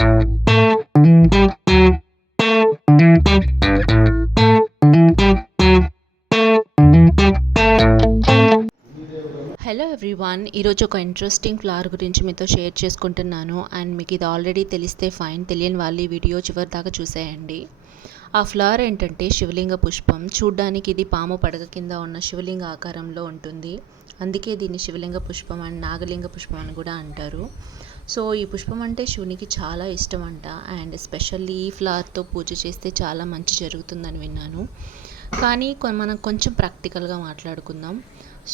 Hello everyone, ఈరోజు ఒక interesting flower గురించి మీతో షేర్ చేసుకుంటున్నాను. అండ్ మీకు ఇది ఆల్రెడీ తెలిస్తే ఫైన్, తెలియని వాళ్ళు ఈ వీడియో చివరి దాకా చూసేయండి. ఆ ఫ్లవర్ ఏంటంటే శివలింగ పుష్పం. చూడ్డానికి ఇది పాము పడగ కింద ఉన్న శివలింగ ఆకారంలో ఉంటుంది. అందుకే దీన్ని శివలింగ పుష్పం అండ్ నాగలింగ పుష్పం అని కూడా అంటారు. సో ఈ పుష్పం అంటే శివునికి చాలా ఇష్టం అంట. అండ్ ఎస్పెషల్లీ ఈ ఫ్లవర్తో పూజ చేస్తే చాలా మంచి జరుగుతుందని విన్నాను. కానీ మనం కొంచెం ప్రాక్టికల్గా మాట్లాడుకుందాం.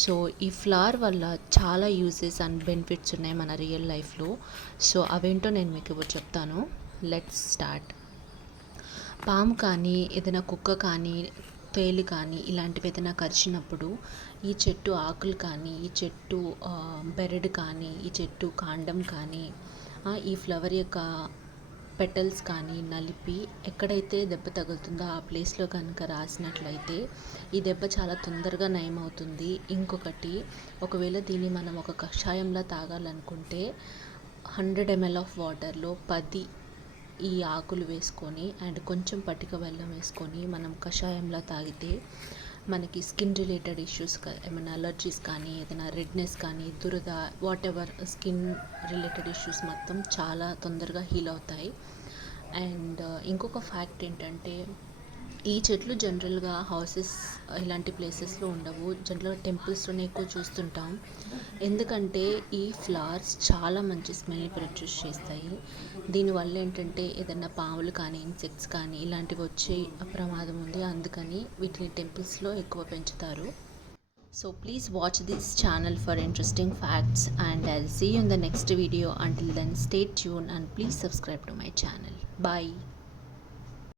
సో ఈ ఫ్లవర్ వల్ల చాలా యూజెస్ అండ్ బెనిఫిట్స్ ఉన్నాయి మన రియల్ లైఫ్లో. సో అవేంటో నేను మీకు ఇప్పుడు చెప్తాను. Let's start. పాము కానీ ఏదైనా కుక్క కానీ తేలు కానీ ఇలాంటివి ఏదైనా కరిచినప్పుడు ఈ చెట్టు ఆకులు కానీ, ఈ చెట్టు బెరడు కానీ, ఈ చెట్టు కాండం కానీ, ఈ ఫ్లవర్ యొక్క పెటల్స్ కానీ నలిపి ఎక్కడైతే దెబ్బ తగులుతుందో ఆ ప్లేస్లో కనుక రాసినట్లయితే ఈ దెబ్బ చాలా తొందరగా నయమవుతుంది. ఇంకొకటి, ఒకవేళ దీన్ని మనం ఒక కషాయంలా తాగాలనుకుంటే 100 ml ఆఫ్ వాటర్లో 10 ఈ ఆకులు వేసుకొని అండ్ కొంచెం పటిక బెల్లం వేసుకొని మనం కషాయంలా తాగితే మనకి స్కిన్ రిలేటెడ్ ఇష్యూస్, ఏమైనా అలర్జీస్ కానీ, ఏదైనా రెడ్నెస్ కానీ, దురద, what ever skin related issues మొత్తం చాలా తొందరగా హీల్ అవుతాయి. అండ్ ఇంకొక ఫ్యాక్ట్ ఏంటంటే, ఈ చెట్లు జనరల్గా హౌసెస్ ఇలాంటి ప్లేసెస్లో ఉండవు. జనరల్గా టెంపుల్స్లోనే ఎక్కువ చూస్తుంటాం. ఎందుకంటే ఈ ఫ్లవర్స్ చాలా మంచి స్మెల్ ప్రొడ్యూస్ చేస్తాయి. దీనివల్ల ఏంటంటే ఏదైనా పాములు కానీ, ఇన్సెక్ట్స్ కానీ ఇలాంటివి వచ్చే ప్రమాదం ఉంది. అందుకని వీటిని టెంపుల్స్లో ఎక్కువ పెంచుతారు. So please watch this channel for interesting facts, and I'll see you in the next video. Until then, stay tuned and please subscribe to my channel. Bye.